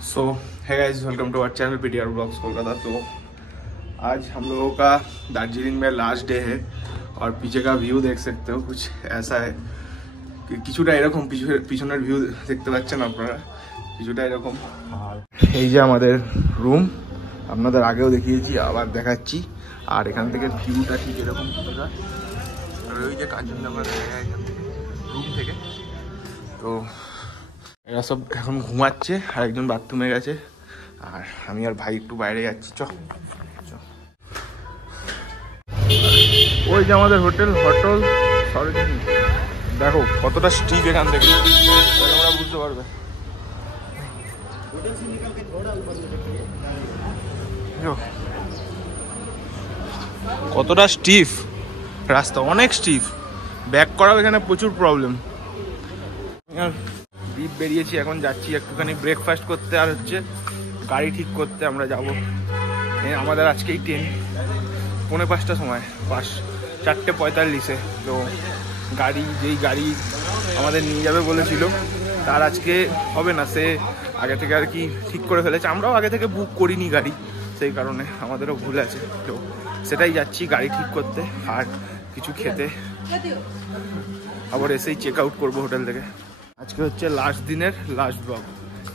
So hi guys, welcome to our channel PTR blogs Kolkata. तो आज हम लोगों का दार्जिलिंग में लास्ट डे है और पीछे का व्यू देख सकते हो, कुछ ऐसा है कि কিছুটা এরকম পিছনের ভিউ দেখতে পাচ্ছেন আপনারা, কিছুটা এরকম। আর এই যে আমাদের রুম, আপনাদের আগেও দেখিয়েছি, আবার দেখাচ্ছি। আর এখান থেকে ভিউটা ঠিক এরকম কিছুটা, আর ওই যে কাঞ্চনজঙ্ঘা দেখা যায় এখান থেকে রুম থেকে। তো এরা সব এখন ঘুমাচ্ছে আর একজন বাথরুমে গেছে, আর আমি আর ভাই একটু বাইরে যাচ্ছি। ওই যে আমাদের হোটেল সরোজিনী, দেখো কতটা স্ট্রিক এখান থেকে, তোমরা বুঝতে পারবে। কতটা স্টিফ রাস্তা, অনেক স্টিফ, ব্যাক করাও এখানে প্রচুর প্রবলেম। দ্বীপ বেরিয়েছি, এখন যাচ্ছি একটুখানি ব্রেকফাস্ট করতে আর হচ্ছে গাড়ি ঠিক করতে। আমরা যাব, আমাদের আজকেই ট্রেন 4:45টার সময়, 4:45-এ। তো যেই গাড়ি আমাদের নিয়ে যাবে বলেছিল তার আজকে হবে না, সে আগে থেকে আর কি ঠিক করে ফেলেছে। আমরাও আগে থেকে বুক করিনি গাড়ি, সেই কারণে আমাদেরও ভুল আছে। তো সেটাই যাচ্ছি গাড়ি ঠিক করতে আর কিছু খেতে, আবার এসেই চেক আউট করবো হোটেল থেকে। আজকে হচ্ছে লাস্ট দিনের লাস্ট ব্লগ,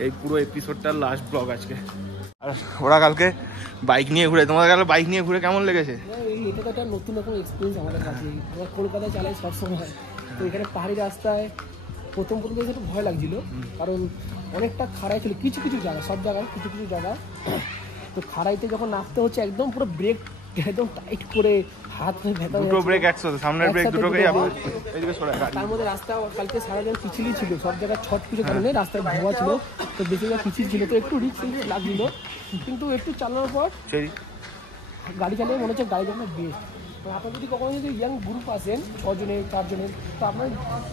এই পুরো এপিসোডটার লাস্ট ব্লগ আজকে। আর ওরা কালকে বাইক নিয়ে ঘুরে, তোমাদের কালকে বাইক নিয়ে ঘুরে কেমন লেগেছে? এটা তো একটা নতুন রকম এক্সপিরিয়েন্স আমাদের কাছে। আমরা কলকাতায় চালাই সবসময়, তো এখানে পাহাড়ি রাস্তায় প্রথম একটু ভয় লাগছিল, কারণ অনেকটা খাড়াই ছিল কিছু কিছু জায়গা, সব জায়গায় কিছু কিছু জায়গা। তো খাড়াইতে যখন নামতে হচ্ছে একদম পুরো ব্রেক একদম টাইট করে, হাত ভেতরে দুটো ব্রেক একসাথে, সামনের ব্রেক দুটোকেই এদিকে সরে। তার মধ্যে রাস্তা কালকে সারাদিন পিছিলই ছিল, সব জায়গায় ছট কিছু কারণে রাস্তায় ধোয়া ছিল, তো বেশি জায়গায় পিছিল ছিল, তো একটু রিস্ক লাগছিল। কিন্তু একটু চালানোর পর গাড়ি চালিয়ে মনে হচ্ছে গাড়ি যখন বেস্ট। আপনার যদি কখনো যদি ইয়াং গ্রুপ আসেন 6 জনের 4 জনের, তো আপনার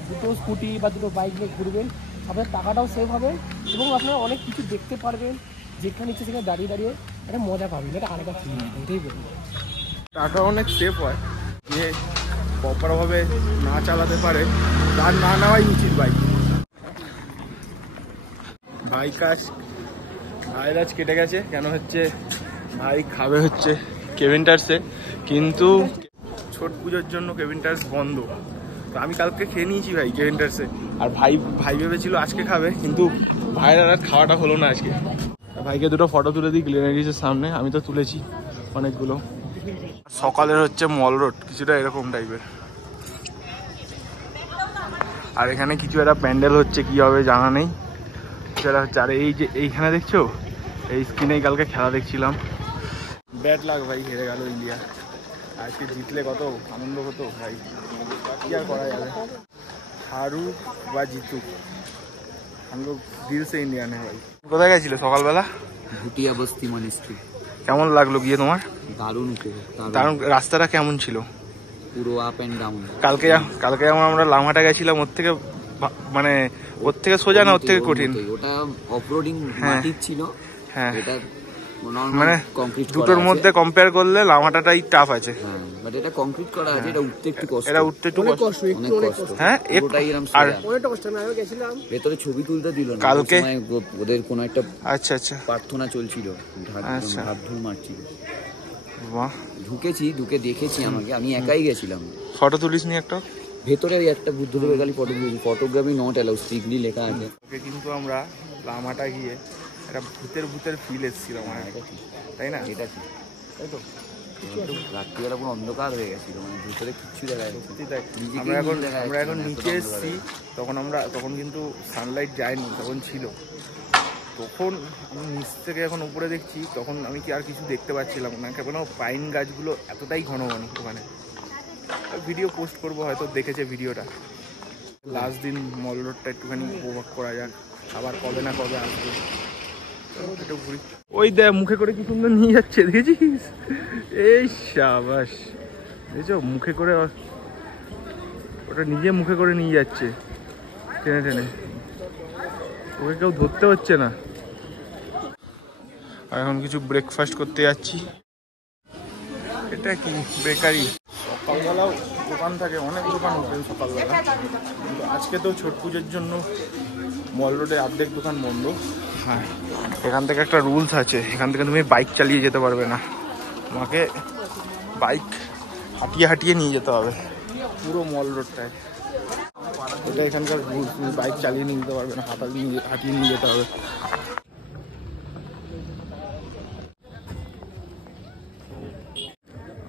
দুটো স্কুটি বা দুটো বাইক নিয়ে ঘুরবেন, আপনার টাকাটাও সেভ হবে এবং আপনারা অনেক কিছু দেখতে পারবেন, যেখানে ইচ্ছে সেখানে দাঁড়িয়ে দাঁড়িয়ে একটা মজা পাবেন, এটা আরেকটা ফিল, এটাই বলবো। টাকা অনেক সেভ হয়, যে প্রপারভাবে না চালাতে পারে তার না নেওয়াই উচিত বাইক। ভাইয়ের আজ কেটে গেছে, কেন হচ্ছে ভাই খাবে হচ্ছে কেভিনটার্সে, কিন্তু ছট পুজোর জন্য কেভিনটার্স বন্ধ। তো আমি কালকে খেয়ে নিয়েছি ভাই কেভিনটার্সে, আর ভাই ভেবেছিল আজকে খাবে, কিন্তু ভাইয়ের আর খাওয়াটা হলো না আজকে। ভাইকে দুটো ফটো তুলে দিই গ্লেনারিসের সামনে, আমি তো তুলেছি অনেকগুলো। সকালের হচ্ছে মল রোড কিছুটা এরকম টাইপের, আর এখানে কিছু একটা প্যান্ডেল হচ্ছে, কি হবে জানা নেই, সেটা হচ্ছে। আর এই যে এইখানে দেখছো, এই স্ক্রিনেই কালকে খেলা দেখছিলাম। ব্যাড লাগ ভাই, হেরে গেল ইন্ডিয়া। আজকে জিতলে কত আনন্দ হতো ভাই, কি আর করা যাবে। হারু বা জিতুক, আমি দিল সে ইন্ডিয়ান ভাই। কোথায় গেছিলে সকালবেলা? ভুটিয়া বস্তি মনিস্ট্রি। কেমন লাগলো গিয়ে তোমার? দারুণ। রাস্তাটা কেমন ছিল? পুরো আপ এন্ড ডাউন। কালকে যেমন আমরা লামাটা গেছিলাম, ওর থেকে মানে ওর থেকে সোজা না ওর থেকে কঠিন? ওটা অফরোডিং মাটির ছিল। হ্যাঁ, এটা মানে দুটোর মধ্যে কম্পেয়ার করলে লামাটাই টাফ আছে। বাট এটা কংক্রিট করা আছে, এটা উঠতে একটু কষ্ট। এটা উঠতে একটু কষ্ট, অনেক কষ্ট। হ্যাঁ, এটাই এরকম। আর অনেকটা কষ্ট। আমি গেছিলাম, ভেতরে ছবি তুলতে দিল না কালকে, ওদের কোনো একটা আচ্ছা প্রার্থনা চলছিল, হাত ধুল মারছিল। বাহ, ঢুকে দেখেছি, আমি একাই গেছিলাম। ফটো তুলিস নি একটা? ভেতরে একটা বুদ্ধদেবের খালি ফটো তুলেছি, ফটোগ্রাফি নট অ্যালাউড, স্ট্রিক্টলি লেখা আছে। কিন্তু আমরা লামাটা গিয়ে একটা ভূতের ফিল এসেছিল আমার, তাই না? এটা ঠিক, তাই তো। রাত্রিবেলা পুরো অন্ধকার হয়ে গেছিল, মানে ভিতরে কিচ্ছু দেখা যাচ্ছে। আমরা এখন নিচে এসেছি, তখন কিন্তু সানলাইট যায়নি, তখন ছিল। তখন আমি নিচ থেকে এখন উপরে দেখছি, তখন আমি কি আর কিছু দেখতে পাচ্ছিলাম না, কেন পাইন গাছগুলো এতটাই ঘন ওখানে। ভিডিও পোস্ট করবো, হয়তো দেখেছে ভিডিওটা। লাস্ট দিন মল রোডটা একটুখানি উপভোগ করা যাক, আবার কবে না কবে আসবে। ওই দেখ মুখে করে কি সুন্দর নিয়ে যাচ্ছে, দেখেছিস? এই শাবাশ, দেখছো মুখে করে, ওটা নিজে মুখে করে নিয়ে যাচ্ছে টেনে টেনে, ওকে কেউ ধরতে হচ্ছে না। আর এখন কিছু ব্রেকফাস্ট করতে যাচ্ছি। এটা কি বেকারি? সকালবেলাও দোকান থাকে, অনেক দোকান ওপেন সকালবেলা, কিন্তু আজকে তো ছট পুজোর জন্য মল রোডে অর্ধেক দোকান বন্ধ। হ্যাঁ, এখান থেকে একটা রুলস আছে, এখান থেকে তুমি বাইক চালিয়ে যেতে পারবে না, তোমাকে বাইক হাঁটিয়ে হাঁটিয়ে নিয়ে যেতে হবে পুরো মল রোডটায়। এটা এখানকার রুলস, তুমি বাইক চালিয়ে নিয়ে যেতে পারবে না, হাঁটিয়ে নিয়ে যেতে হবে।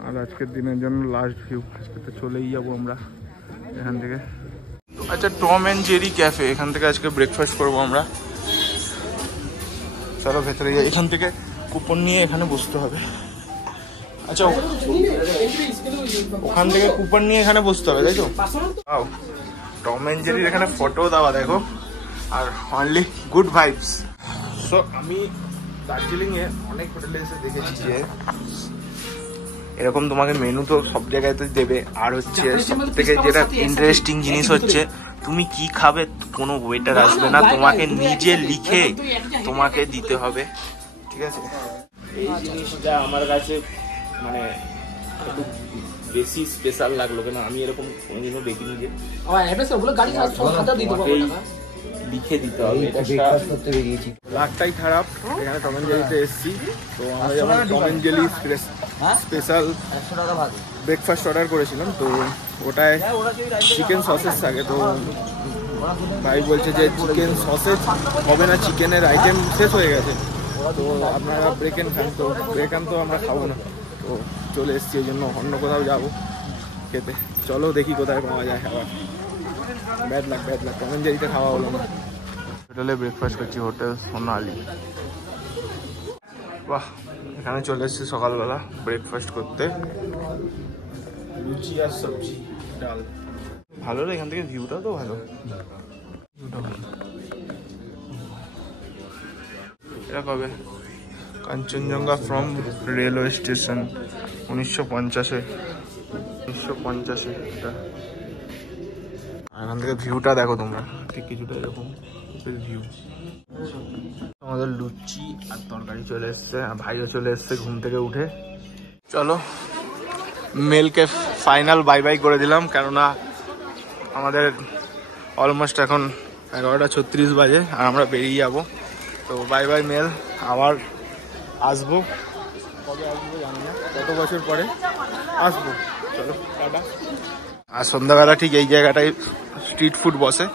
আর আজকের দিনের জন্য লাস্ট ভিউ, আজকে তো চলেই যাবো আমরা এখান থেকে। আচ্ছা, টম অ্যান্ড জেরি ক্যাফে, এখান থেকে আজকে ব্রেকফাস্ট করবো আমরা। চলো ভেতরে যাই, এখান থেকে কুপন নিয়ে এখানে বসতে হবে। আচ্ছা, ওখান থেকে কুপন নিয়ে এখানে বসতে হবে, তাই তো? টম অ্যান্ড জেরির এখানে ফটো দেওয়া দেখো, আর অনলি গুড ভাইবস। সো আমি দার্জিলিংয়ে অনেক হোটেলে এসে দেখেছি যে এরকম তোমাকে মেনু তো সব জায়গায় তো দেবে, আর হচ্ছে সব থেকে যেটা ইন্টারেস্টিং জিনিস হচ্ছে তুমি কি খাবে কোনো ওয়েটার আসবে না, তোমাকে নিজে লিখে তোমাকে দিতে হবে, ঠিক আছে? এই জিনিসটা আমার কাছে মানে একটু বেশি স্পেশাল লাগলো, কেন আমি এরকম কোনোদিনও দেখিনি যে লিখে দিতে হবে। লাকটাই খারাপ, এখানে টম অ্যান্ড জেরিতে এসেছি, তো আমরা যখন Tom and Jerry special breakfast order করেছিলাম, তো ওটায় চিকেন সসেজ থাকে, তো ভাই বলছে যে চিকেন সসেজ হবে না, চিকেনের আইটেম শেষ হয়ে গেছে, তো আপনারা ব্রেকেন খান। তো ব্রেকেন তো আমরা খাবো না, তো চলে এসেছি, এই জন্য অন্য কোথাও যাবো খেতে। চলো দেখি কোথায় পাওয়া যায় খাবার। ব্যাড লাক টম অ্যান্ড জেরিতে খাওয়া হলো না। হোটেলে ব্রেকফাস্ট করছি, হোটেল সোনালি। বাহ, এখানে চলে এসেছি সকালবেলা ব্রেকফাস্ট করতে, লুচি আর সবজি ডাল। ভালো রে, এখান থেকে ভিউটা তো ভালো। এটা কবে? কাঞ্চনজঙ্ঘা ফ্রম রেলওয়ে স্টেশন, 1950-এ এটা। এখান থেকে ভিউটা দেখো তোমরা, ঠিক কিছুটা এরকম ভিউ। আমাদের লুচি আর তরকারি চলে এসছে, ভাইও চলে এসছে ঘুম থেকে উঠে। চলো মেলকে ফাইনাল বাই বাই করে দিলাম, কেননা আমাদের অলমোস্ট এখন 11:36 বাজে আর আমরা বেরিয়ে যাবো। তো বাই বাই মেল, আবার আসবো, কবে আসবো জানি না, কত বছর পরে আসবো। চলো টাটা। আর সন্ধ্যাবেলা ঠিক এই জায়গাটায় স্ট্রিট ফুড বসে,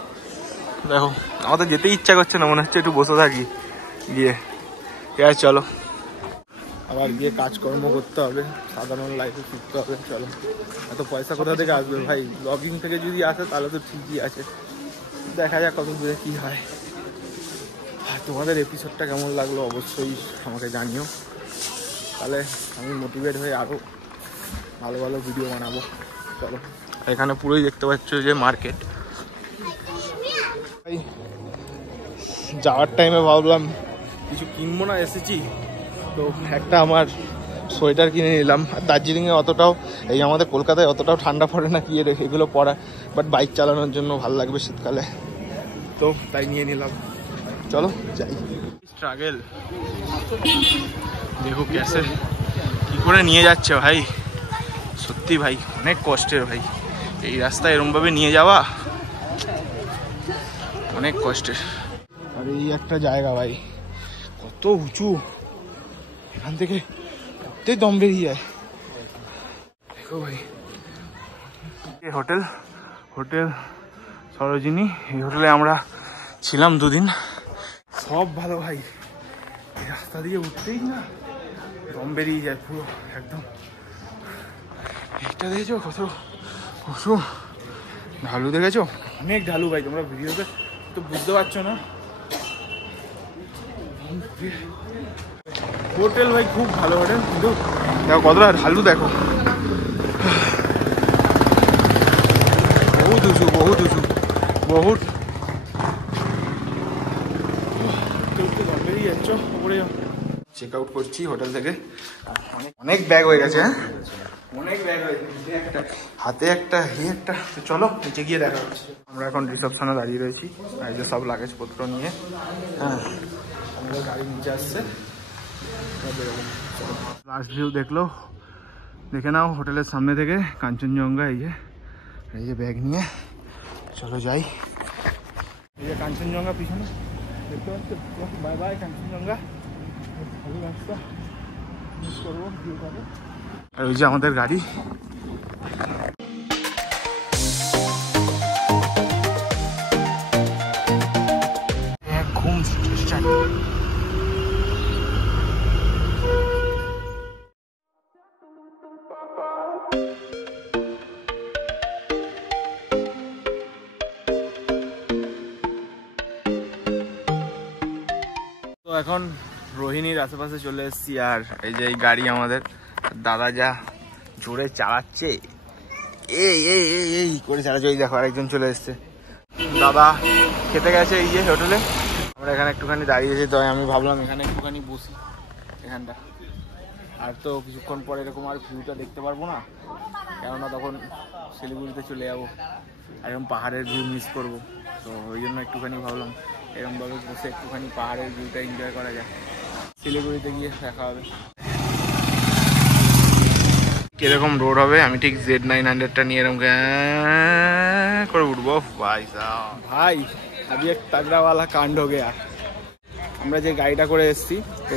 দেখো আমাদের যেতেই ইচ্ছা করছে না, মনে হচ্ছে একটু বসে থাকি গিয়ে। ঠিক আছে চলো, আবার গিয়ে কাজকর্ম করতে হবে, সাধারণ লাইফে ফিরতে হবে। চলো, এত পয়সা কোথা থেকে আসবে ভাই? ব্লগিং থেকে যদি আসে তাহলে তো ঠিকই আছে, দেখা যাক কত দূরে কী হয়। আর তোমাদের এপিসোডটা কেমন লাগলো অবশ্যই আমাকে জানিও, তাহলে আমি মোটিভেট হয়ে আরও ভালো ভালো ভিডিও বানাবো। চলো, এখানে পুরোই দেখতে পাচ্ছ যে মার্কেট। যাওয়ার টাইমে ভাবলাম কিছু কিনবো না, এসেছি তো একটা আমার সোয়েটার কিনে নিলাম। আর দার্জিলিংয়ে অতটাও, এই আমাদের কলকাতায় অতটাও ঠান্ডা পড়ে না কি এগুলো পরা, বাট বাইক চালানোর জন্য ভালো লাগবে শীতকালে, তো তাই নিয়ে নিলাম। চলো যাই। স্ট্রাগেল দেখো ক্যাসে কি করে নিয়ে যাচ্ছে ভাই, সত্যি ভাই অনেক কষ্টের ভাই, এই রাস্তায় এরমভাবে নিয়ে যাওয়া অনেক কষ্টের। আর এই একটা জায়গা ভাই, কত উঁচু, এখান থেকে উঠতেই দম বেরিয়ে যায়। দেখো ভাই, হোটেল সরোজিনী, এই হোটেলে আমরা ছিলাম 2 দিন। সব ভালো ভাই, এই রাস্তা দিয়ে উঠতেই না দম বেরিয়ে যায় পুরো একদম। এইটা দেখেছো কত উঁচু, ঢালু দেখেছো, অনেক ঢালু ভাই, তোমরা ভিডিওতে তো বুঝতে পারছো না। হোটেল ভাই খুব ভালো হোটেল, কিন্তু দেখো কতটা ঢালু, দেখো বহুত উঁচু বহুত। চেক আউট করছি হোটেল থেকে, অনেক ব্যাগ হয়ে গেছে, হ্যাঁ অনেক ব্যাগ হয়ে গেছে, হাতে একটা একটা। তো চলো নিচে গিয়ে দেখা হচ্ছে। আমরা এখন রিসেপশনে দাঁড়িয়ে রয়েছি, এই যে সব লাগেজপত্র নিয়ে। হ্যাঁ, আমাদের গাড়ি নিচে আসছে। লাস্ট ভিউ দেখে নাও হোটেলের সামনে থেকে কাঞ্চনজঙ্ঘা। এই যে ব্যাগ নিয়ে চলো যাই। এই যে কাঞ্চনজঙ্ঘা পিছনে, দেখতে পাচ্ছ, বাই বাই কাঞ্চনজঙ্ঘা, ভালো রাস্তা মিস করবো ভিউটাকে। আর ওই যে আমাদের গাড়ি, ঘুম স্টার্ট। তো এখন রোহিণীর আশেপাশে চলে এসেছি, আর এই যে এই গাড়ি আমাদের দাদা যা জোরে চালাচ্ছে, এই করে চালাচ্ছে। ওই দেখো আরেকজন চলে এসছে, দাদা খেতে গেছে এই যে হোটেলে। আমরা এখানে একটুখানি দাঁড়িয়েছি, তো আমি ভাবলাম এখানে একটুখানি বসি এখানটা। আর তো কিছুক্ষণ পরে এরকম আর ভিউটা দেখতে পারবো না, কেননা তখন শিলিগুড়িতে চলে যাবো, একদম পাহাড়ের ভিউ মিস করবো। তো ওই জন্য একটুখানি ভাবলাম এরকমভাবে বসে একটুখানি পাহাড়ের ভিউটা এনজয় করা যায়। শিলিগুড়িতে গিয়ে দেখা হবে কিরকম রোড হবে। আমি ঠিক Z900টা নিয়ে এরকম করে উঠবো। ভাই ভাই আজ এক তাগড়াওয়ালা কাণ্ড হয়ে গেয়া। আমরা যে গাড়িটা করে এসেছি, তো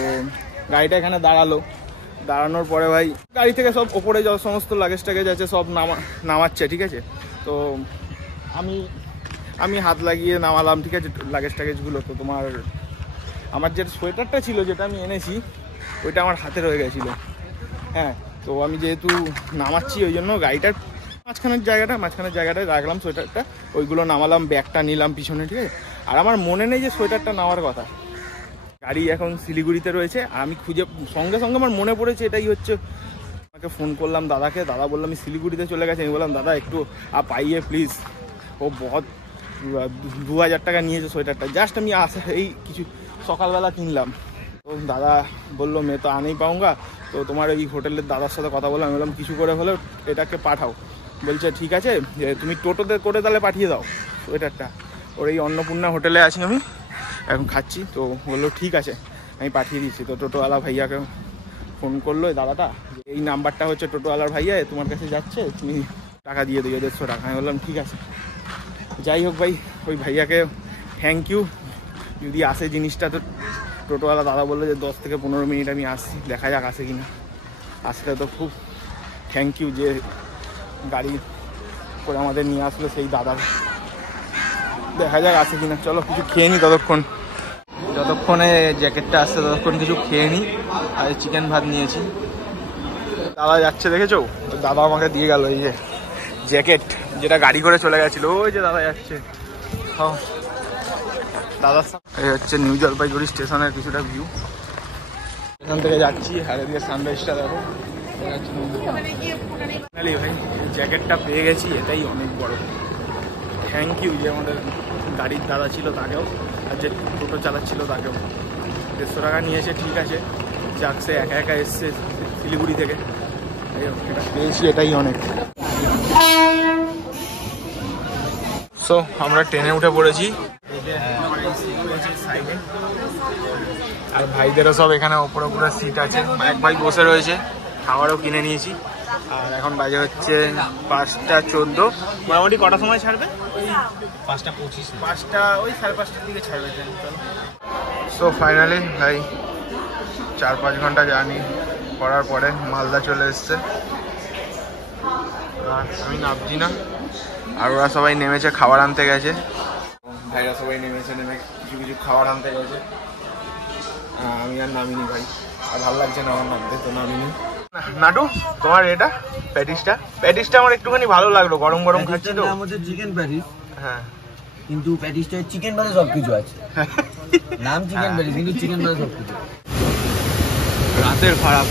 গাড়িটা এখানে দাঁড়ানোর পরে ভাই গাড়ি থেকে সব ওপরে যাওয়া সমস্ত লাগেজ টাগেজ আছে সব নামাচ্ছে, ঠিক আছে। তো আমি হাত লাগিয়ে নামালাম, ঠিক আছে, লাগেজ টাগেজগুলো। তো আমার যে সোয়েটারটা ছিল যেটা আমি এনেছি, ওইটা আমার হাতে রয়ে গেছিলো। হ্যাঁ, তো আমি যেহেতু নামাচ্ছি ওই জন্য গাড়িটার মাঝখানের জায়গাটায় রাখলাম সোয়েটারটা, ওইগুলো নামালাম, ব্যাগটা নিলাম পিছনে, ঠিক আছে। আর আমার মনে নেই যে সোয়েটারটা নেওয়ার কথা। গাড়ি এখন শিলিগুড়িতে রয়েছে, আর আমি সঙ্গে সঙ্গে আমার মনে পড়েছে এটাই হচ্ছে। আমাকে ফোন করলাম দাদাকে, দাদা বললাম আমি শিলিগুড়িতে চলে গেছি। আমি বললাম দাদা একটু পাইয়ে প্লিজ, ও বহুত 2000 টাকা নিয়েছে সোয়েটারটা, জাস্ট আমি এই কিছু সকালবেলা কিনলাম। তো দাদা বললো মে তো আনেই পাউঙ্গা, তো তোমার এই হোটেলের দাদার সাথে কথা বললাম, আমি বললাম কিছু করে হলেও এটাকে পাঠাও। বলছে ঠিক আছে, তুমি টোটোতে করে তাহলে পাঠিয়ে দাও সোয়েটারটা। ওর এই অন্নপূর্ণা হোটেলে আছি আমি, এখন খাচ্ছি। তো বললো ঠিক আছে, আমি পাঠিয়ে দিচ্ছি। তো টোটোওয়ালা ভাইয়াকে ফোন করলো এই দাদাটা, এই নাম্বারটা হচ্ছে টোটোওয়ালার ভাইয়া, তোমার কাছে যাচ্ছে, তুমি টাকা দিয়ে দিও 150 টাকা। আমি বললাম ঠিক আছে। যাই হোক ভাই, ওই ভাইয়াকে থ্যাংক ইউ। যদি আসে জিনিসটা, তো টোটোওয়ালা দাদা বললো যে 10 থেকে 15 মিনিট আমি আসছি, দেখা যাক আসে কিনা। আসলে তো খুব থ্যাংক ইউ যে গাড়ি করে আমাদের নিয়ে আসলো সেই দাদার। দেখা যাক আসে কিনা। চলো কিছু খেয়ে নিই যতক্ষণে জ্যাকেটটা আসছে ততক্ষণ কিছু খেয়ে নিই। আর চিকেন ভাত নিয়েছি। দাদা যাচ্ছে দেখেছো, দাদা আমাকে দিয়ে গেল এই যে জ্যাকেট, যেটা গাড়ি করে চলে গেছিলো। ওই যে দাদা যাচ্ছে, দাদার এই হচ্ছে নিউ জলপাইগুড়ি স্টেশনের কিছুটা ভিউ। এখান থেকে যাচ্ছি, আর এদিকে সানরাইজটা দেখো। ফাইনালি ভাই জ্যাকেটটা পেয়ে গেছি, এটাই অনেক বড় থ্যাংক ইউ যে আমাদের গাড়ির দাদা ছিল তাকেও, আর যে টোটো চালাচ্ছিল তাকেও। 150 টাকা নিয়েছে, ঠিক আছে, যাক সে একা একা এসছে শিলিগুড়ি থেকে, এটা পেয়েছি এটাই অনেক। সো আমরা ট্রেনে উঠে পড়েছি, আর ভাইদেরও সব এখানে ওপরে সিট আছে। এক ভাই বসে রয়েছে, খাবারও কিনে নিয়েছি। আর এখন বাজে হচ্ছে 5টা 14। মোটামুটি কটার সময় ছাড়বে? 5টা 25, 5টা ওই 5:30 দিকে ছাড়বে ট্রেন। সো ফাইনালি ভাই 4-5 ঘন্টা জার্নি করার পরে মালদা চলে এসছে। আর আমি নামছি না, আর ওরা সবাই নেমেছে, খাবার আনতে গেছে। ভাইরা সবাই নেমে কিছু খাবার আনতে গেছে। আমি আর নামিনি ভাই, আর ভালো লাগছে না আমার নামতে, তো নামিনি। নাটু তোমার এটা প্যাটিসটা আমার একটুখানি ভালো লাগলো, গরম গরম খাচ্ছি তো। আমাদের চিকেন প্যাটিস, হ্যাঁ, কিন্তু প্যাটিসটা চিকেন মানে সবকিছু আছে। নাম চিকেন প্যাটিস, কিন্তু চিকেন মানে সবকিছু। রাতের খারাপ।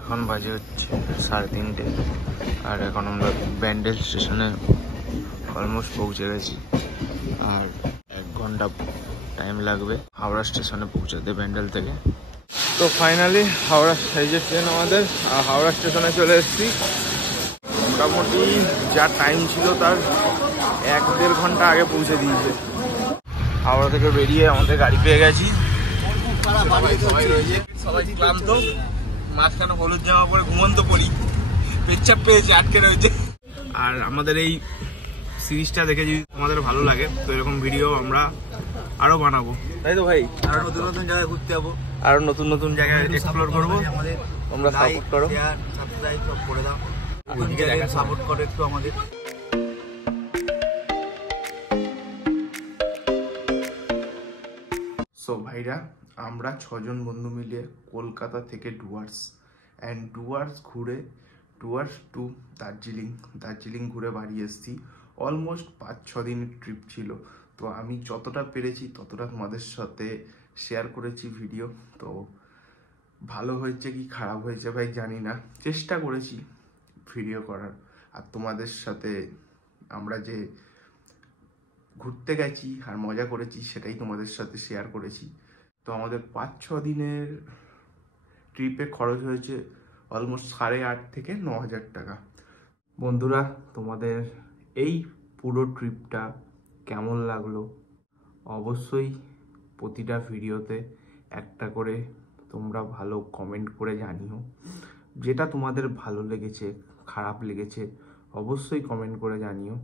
এখন বাজে হচ্ছে 3:30, আর এখন আমরা ব্যান্ডেল স্টেশনে অলমোস্ট পৌঁছে গেছি। আর 1 ঘন্টা টাইম লাগবে হাওড়া স্টেশনে পৌঁছাতে ব্যান্ডেল থেকে। তো ফাইনালি হাওড়া, এই যে ট্রেন আমাদের, হাওড়া স্টেশনে চলে এসেছি। মোটামুটি যা টাইম ছিল তার 1-1.5 ঘন্টা আগে পৌঁছে দিয়েছে। হাওড়া থেকে বেরিয়ে আমাদের গাড়ি পেয়ে গেছি। সবাই ক্লান্ত, মাঝখানে হলুদ জামা পরে ঘুমন্ত পড়ি, পেচ্ছাপ পেয়েছে, আটকে রয়েছে। আর আমাদের এই সিরিজটা দেখে যদি তোমাদের ভালো লাগে তো এরকম ভিডিও আমরা আরো বানাবো, তাই তো ভাই? আরো নতুন নতুন জায়গায় ঘুরতে যাবো, আরো নতুন নতুন জায়গায় এক্সপ্লোর করবো। আমাদের তোমরা সাপোর্ট করো, সাবস্ক্রাইব সব করে দাও, সাপোর্ট করো একটু আমাদের। সো ভাইরা, আমরা 6 জন বন্ধু মিলে কলকাতা থেকে ডুয়ার্স ঘুরে ডুয়ার্স টু দার্জিলিং ঘুরে বাড়ি এসেছি। অলমোস্ট 5-6 দিনের ট্রিপ ছিল। তো আমি যতটা পেরেছি ততটা তোমাদের সাথে শেয়ার করেছি ভিডিও। তো ভালো হয়েছে কি খারাপ হয়েছে ভাই জানি না, চেষ্টা করেছি ভিডিও করার। আর তোমাদের সাথে আমরা যে ঘুরতে গেছি আর মজা করেছি সেটাই তোমাদের সাথে শেয়ার করেছি। তো আমাদের 5-6 দিনের ট্রিপে খরচ হয়েছে অলমোস্ট 8,500 থেকে 9,000 টাকা। বন্ধুরা, তোমাদের এই পুরো ট্রিপটা কেমন লাগলো অবশ্যই প্রতিটা ভিডিওতে একটা করে তোমরা ভালো কমেন্ট করে জানিও। যেটা তোমাদের ভালো লেগেছে, খারাপ লেগেছে অবশ্যই কমেন্ট করে জানিও।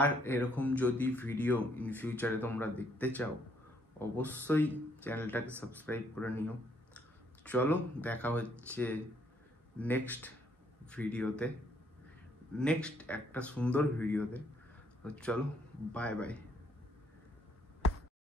আর এরকম যদি ভিডিও ইন ফিউচারে তোমরা দেখতে চাও অবশ্যই চ্যানেলটাকে সাবস্ক্রাইব করে নিও। চলো, দেখা হচ্ছে নেক্সট ভিডিওতে, নেক্সট একটা সুন্দর ভিডিওতে। চলো, বাই বাই।